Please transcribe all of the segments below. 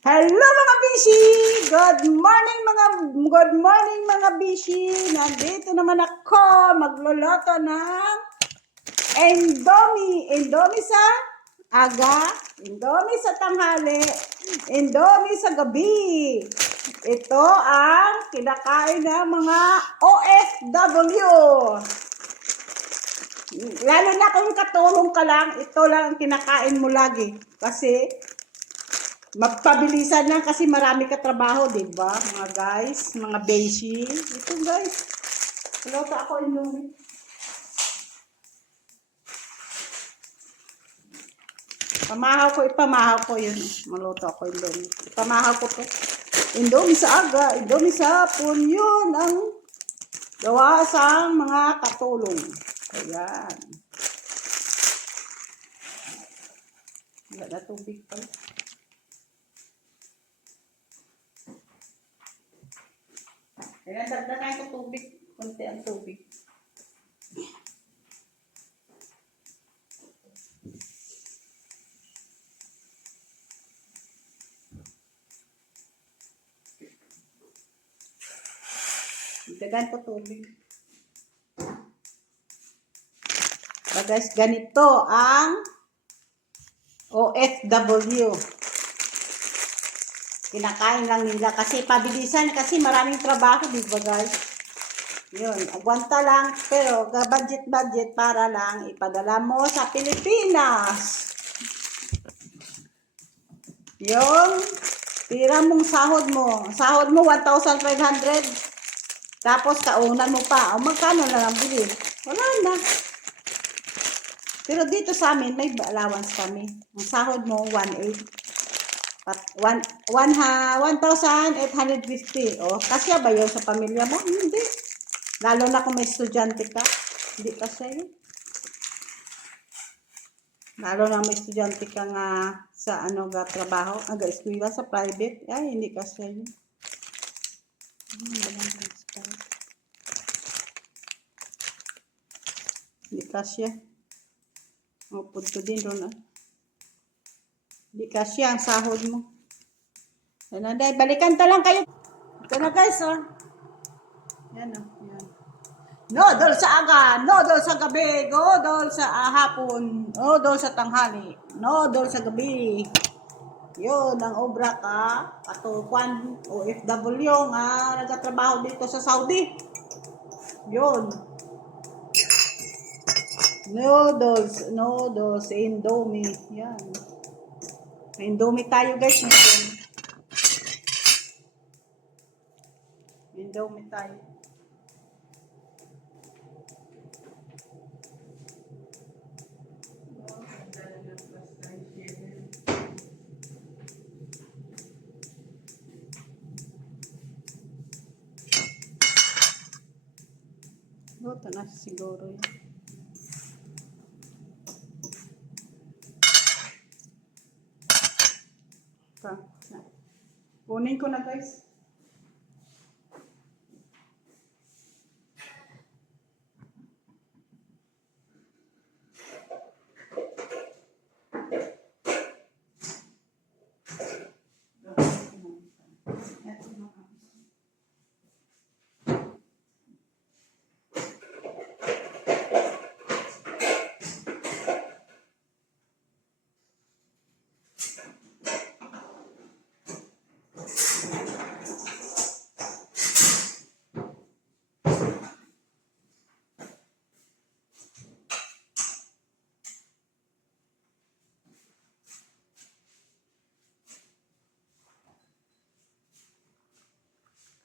Hello mga bishi! Good morning mga bishi! Nandito naman ako magluluto ng Indomie sa aga, Indomie sa tanghali, Indomie sa gabi. Ito ang kinakain ng mga OFW. Lalo na kung katulong ka lang, ito lang ang kinakain mo lagi. Kasi magpabilisan lang kasi marami ka trabaho, di ba? Mga guys, mga beshi. Ito guys. Luto ako Indomie. Ipamahaw ko yun. Maluto ako Indomie. Ipamahaw ko to. Indomie sa aga, Indomie sa hapon. Yun ang gawa sa mga katulong. Ayan. Wala na tubig pala. Ayan, dagdagan ko tubig. Kunti ang tubig. Dagdagan ko tubig. So guys, ganito ang OFW. Kinakain lang nila kasi pabilisan kasi maraming trabaho, di ba guys? Yun, agwanta lang, pero budget para lang ipadala mo sa Pilipinas. Yung tira mong sahod mo 1,500. Tapos kaunan mo pa, o magkano na lang bili? Wala na. Pero dito sa amin, may allowance kami. Ang sahod mo, 1,850. O, kasya ba yun sa pamilya mo? Hindi. Lalo na kung may estudyante ka. Hindi kasya yun. Lalo na may estudyante ka nga sa trabaho, eskwela sa private. Ay, hindi kasya yun. Hindi kasya. Upod ko din doon. Hindi kasya ang sahod mo. Yan na, balikan ta lang kayo. Ito na guys, oh. Yan, oh. Yan. Nodol sa aga, nodol sa gabi, nodol sa hapon, nodol sa tanghali, nodol sa gabi. Yun, ang obra ka, katukuan, OFW nga nagtatrabaho dito sa Saudi. Yun. Noodles, Indomie. Yan. Indomie tayo guys. Indomie tayo. Luto na siguro yun. Kunin ko na guys.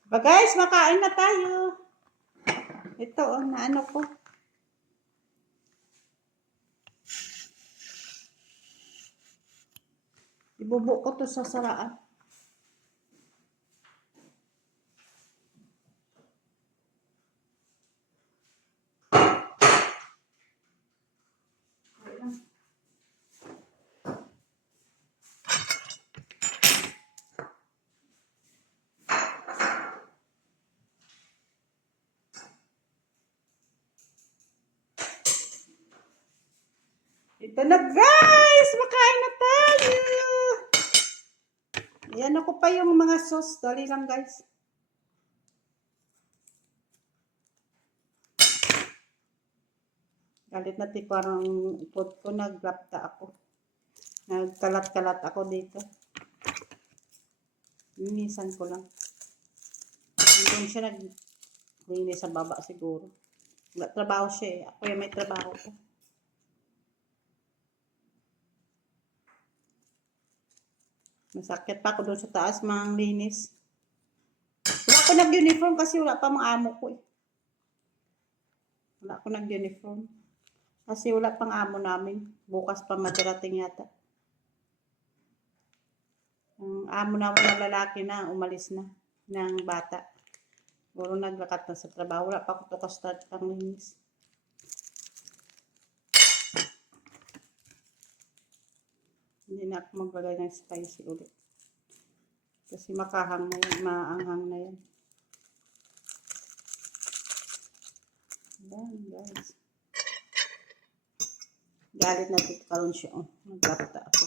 Ba guys, makain na tayo. Ito na ko. Ibubo ko to sa saraan. Ito na guys! Makain na tayo! Ayan ako pa yung mga sauce. Dali lang guys. Galit natin parang upod ko. Naglapta ako. Nagkalat-kalat ako dito. Linisan ko lang. Hindi siya naglinis sa baba siguro. Wala trabaho siya eh. Ako yung may trabaho ko. Masakit pa ako doon sa taas, mga linis. Wala ako nag-uniform kasi wala pa mga amo ko eh. Wala ako nag-uniform. Kasi wala pang amo namin. Bukas pa madarating yata. Ang amo namin na lalaki na, umalis na. Ng bata. Siguro naglakat na sa trabaho. Wala pa ako to ka-start pang linis. Hindi na ako maglagay ng spicy ulit. Kasi makahang na yan, maanghang na yan. Ayan, guys. Galit na dito karon siya. Oh, naglapta ako.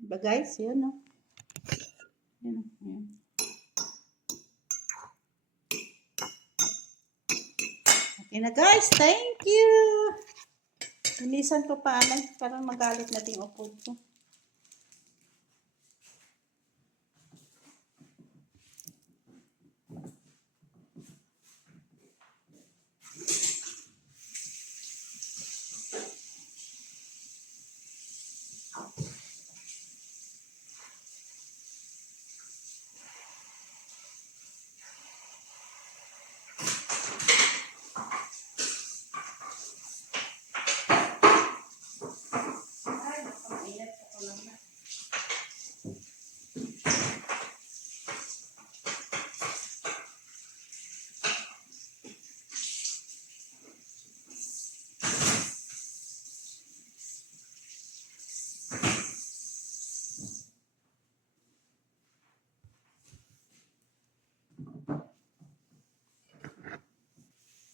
Diba guys? Yan o. Yan o. Yan. Okay na guys. Thank you. Linisan ko pa alay. Parang magalit na ting upod ko.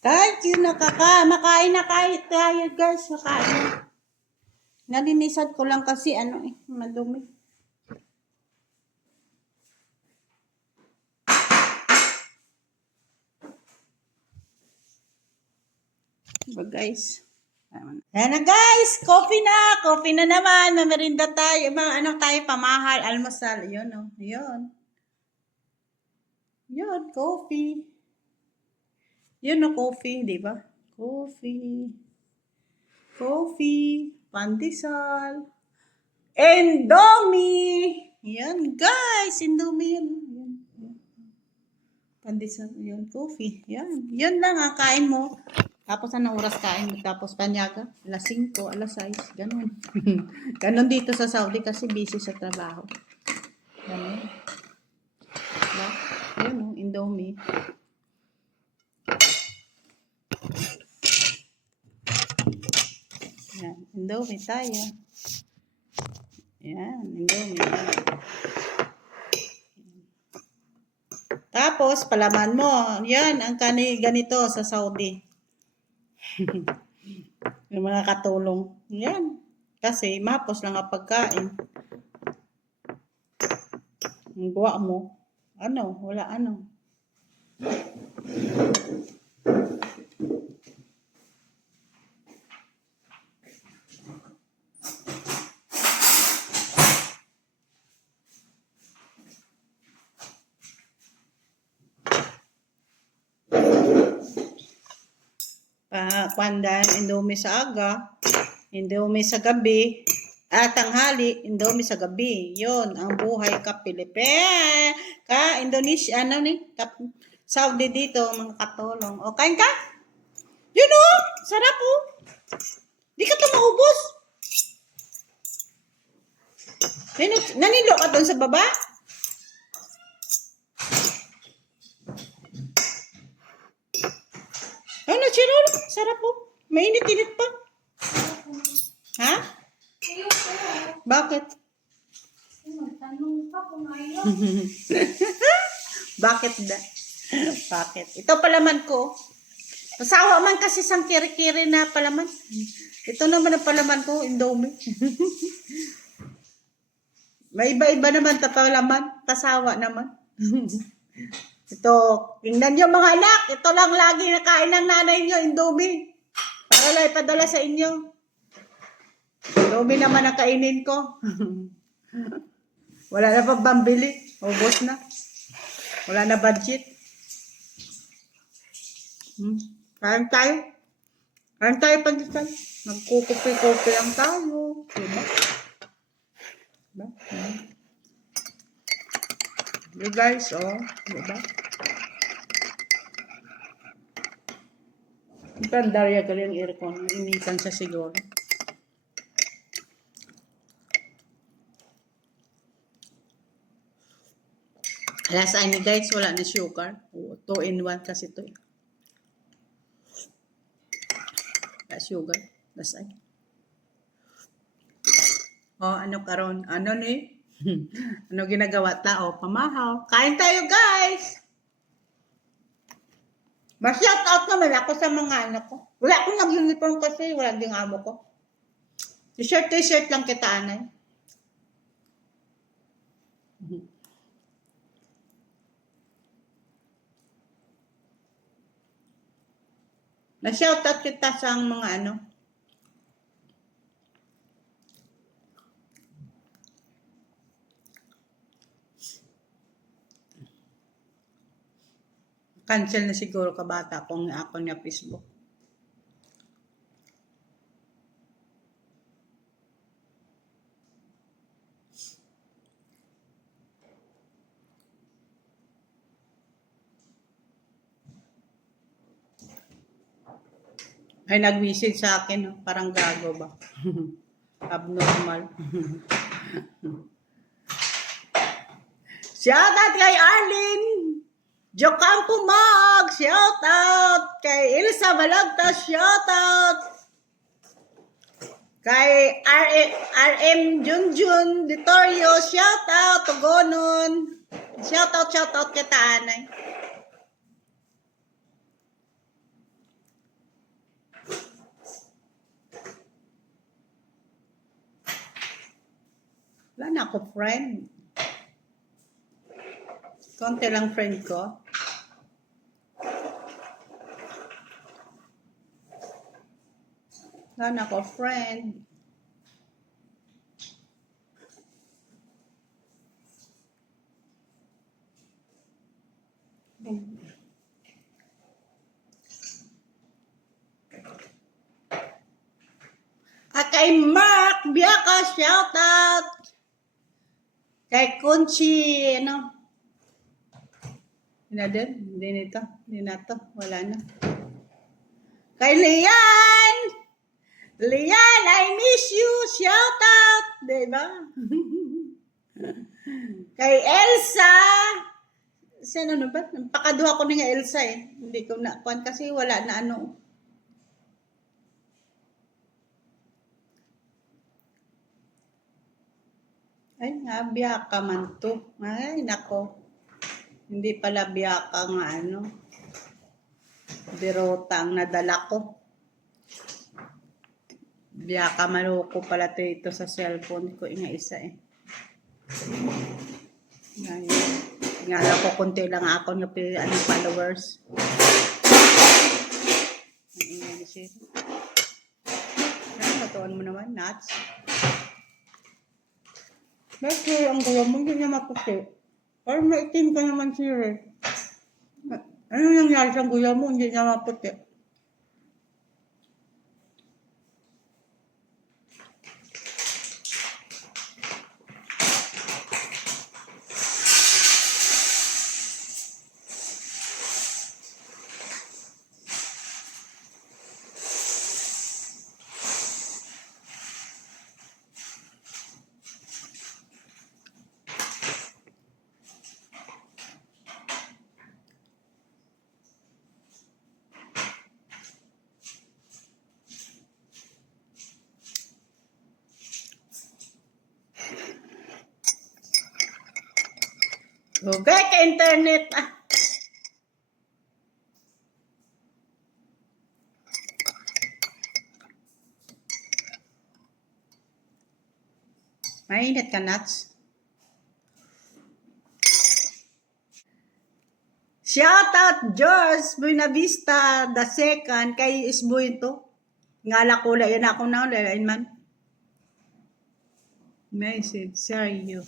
Thank you, makain na kahit tayo guys, makain na. Nalinisan ko lang kasi ano eh, madumi. Diba guys? Yan na guys, coffee na naman, mamerinda tayo, ano tayo, pamahal, almusal, yun o, yun. Yun, coffee. Yun o, coffee, di ba? Coffee, pandesal, Indomie. Yan guys, Indomie yan. Pandesal, yun, coffee. Yan, yun lang ang kain mo. Tapos anong oras kain? Tapos panyaga? Alas 5, alas 6, ganun. Ganun dito sa Saudi kasi busy sa trabaho. Ganun. Diba? Yun o, Indomie. Yan, Indomie tayo. Yan, Indomie. Tapos, palaman mo. Yan, ang ganito sa Saudi. Yung mga katulong. Yan. Kasi, mapos lang ang pagkain. Ang buwa mo. Ano? Wala ano. Pandan, Indomie sa aga, Indomie sa gabi, tanghali, Indomie sa gabi. Yun, ang buhay ka Pilipin. Ka Indonesia, ano ni? Saudi dito, mga katulong. O, kain ka? Yun o, sarap o. Di ka ito maubos. Nanilo ka doon sa baba? Ano, Chirol? Sarap po. Mainit-init pa. Ha? Bakit? Tanong pa kung ayaw. Bakit da? Bakit? Ito palaman ko. Masawa man kasi sang kiri-kiri na palaman. Ito naman ang palaman ko, Indomie. May iba-iba naman ta palaman. Kasawa naman. Ito, tingnan nyo mga anak. Ito lang lagi nakain ng nanay nyo, Indomie. Para lang ipadala sa inyo. Indomie naman ang kainin ko. Wala na pang pambili. Ubos na. Wala na budget. Kain tayo. Kain tayo pag-isay. Nagkukupi-kupi lang tayo. Diba? Diba? You guys, oh. Diba? Ang Daria ka yung aircon. Initan sa siguro. Last time guys, wala na sugar. 2 in 1 kasi ito. Wala sugar. Last time. Oh, ano karon? Ano ni? Ano ginagawa tao? Pamahaw. Kain tayo guys! Ma-shout out naman ako sa mga anak ko. Wala akong nag-uniform kasi wala ding amo ko. T-shirt lang kita, anay. Na-shout out kita sa mga ano. Cancel na siguro kabata kung ako niya Facebook. Ay, nag-message sa akin, no? Parang gago ba? Abnormal. Shout out kay Arlene! Jocampo Mag! Shout out! Kay Ilsa Balagta! Shout out! Kay RM Junjun Ditorio! Shout out! Tugonon! Shout out kay Taanay! Wala na ako friend. Konti lang friend ko. Wala na ako friend. At kay Mark Biaka, shout out! Kay Kunchi, ano? Hindi din? Hindi nito? Hindi na to? Wala na. Kay Lian! Lian, I miss you! Shout out! Diba? Kay Elsa! Sino na ba? Pakaduha ko ni nga Elsa eh. Hindi ko na kuhan kasi wala na ano. Ay, nga, biyaka man to. Ay, nako. Hindi pala biyaka nga ano. Birota ang nadala ko. Biyaka maloko pala ito sa cellphone ko. Nga isa eh. Nga lang ko, kunti lang ako ng followers. Ang ingay na siya. Ano, matuan mo naman, nuts. Bakit ang gulo mo, hindi niya maputi. Parang maitim ka naman siya eh. Ano nangyari sa gulo mo, hindi niya maputi? Okay, ka internet. Mainit ka, Nats. Shout out George Buenavista the second kay Isboy to. Ngala ko la yan ako na lain man. Message Sergio.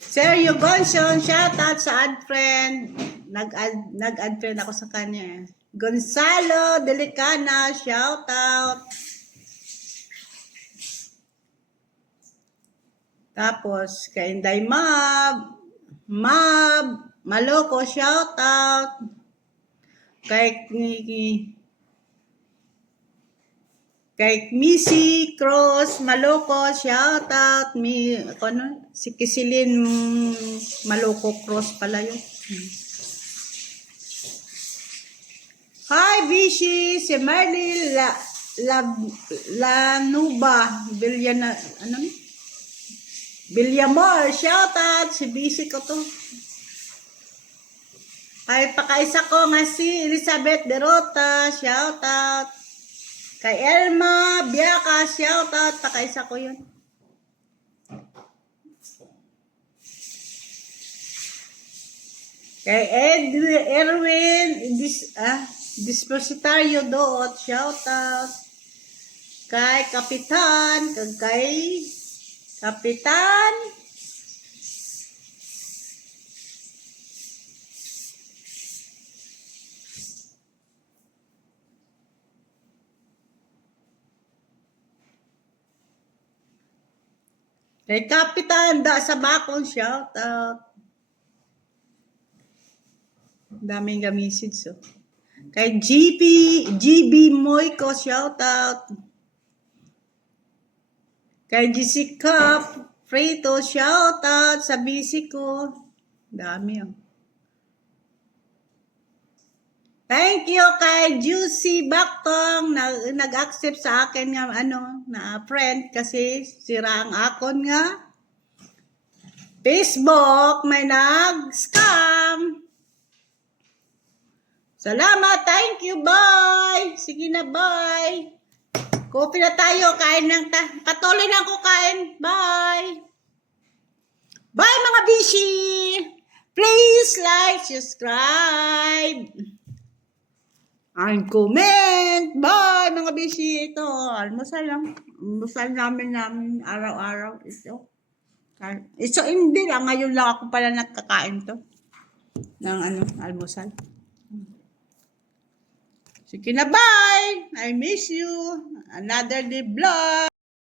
Sergio Gonson, shout out sa ad friend. Nag-add friend ako sa kanya. Gonzalo Delicana, shout out. Tapos kay Inday Mab, Maloko, shout out. Kay Missy Cross, Maloko, shout out. Si Kisilin Maloko Cross pala yun. Hi, Bishi, si Marley Lanuba, Villamor, shout out, si Bishi ko to. Ay, pakaisa ko nga si Elizabeth Derota, shout out. Kay Elma Biaka, shout out, pakaisa ko yun. Kay Erwin Dispositario Doot, shout out. Kay Kapitan, Kay Kapitan da sa bakon, shout out. Daming message so. Kay GB Moiko, shout out. Kay Jessica Frito, shout out sa busy ko. Dami oh. Thank you kay Juicy Baktong na nag-accept sa akin nga na friend kasi sira ang akon nga Facebook may nag-scam. Salamat, thank you, bye. Sige na, bye. Coffee na tayo, kain ng patuloy na ako kain. Bye. Bye mga bishi. Please like, subscribe. And comment. Bye mga bishi. Ito, almusal lang. Almusal namin araw-araw. Ito. Ito hindi lang. Ngayon lang ako pala nagkakain to. Ng almusal. Sige na, bye. I miss you. Another day vlog.